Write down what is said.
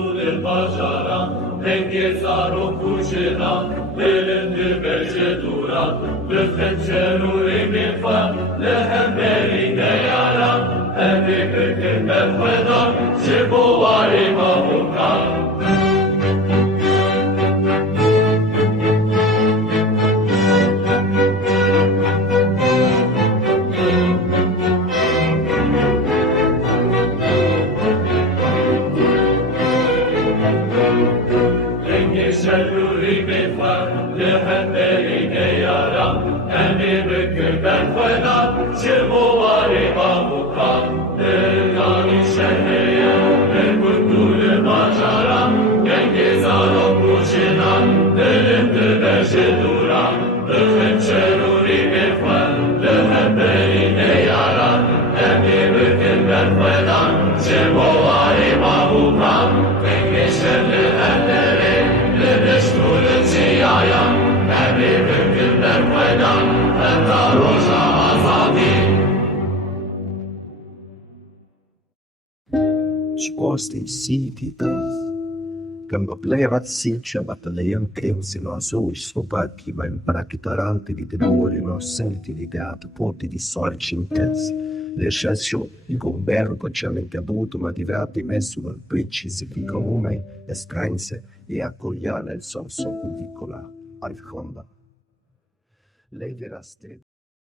kurtulur başaran, denge sarı kuşuna, belindi beşe duran, lütfen şeruri mifa, lehem berine yaran, endi kırkın mefvedan, şibu var imamukan. Şeruri mifa, lehem berine yaran, endi kırkın mefvedan, şibu var imamukan. Yani şehriye, el kurtulur başaran, denge sarı kuşuna, belindi beşe duran, lütfen şeruri mifa, lehem berine yaran, endi kırkın mefvedan, şibu var imamukan. Denge şerli elleri, Leşkulun ziyayan, emri mümkünler faydan, emra roja azadi. Sposti siti Gamba pleva siccia battaleia sino a sui scopati ma impratitarante di tenori non senti di teatro ponti di storici intensi le scelsioni il governo conciamente avuto ma diverti messo nel precisi di comune estranse e accogliane il senso particolare al fondo lei verrà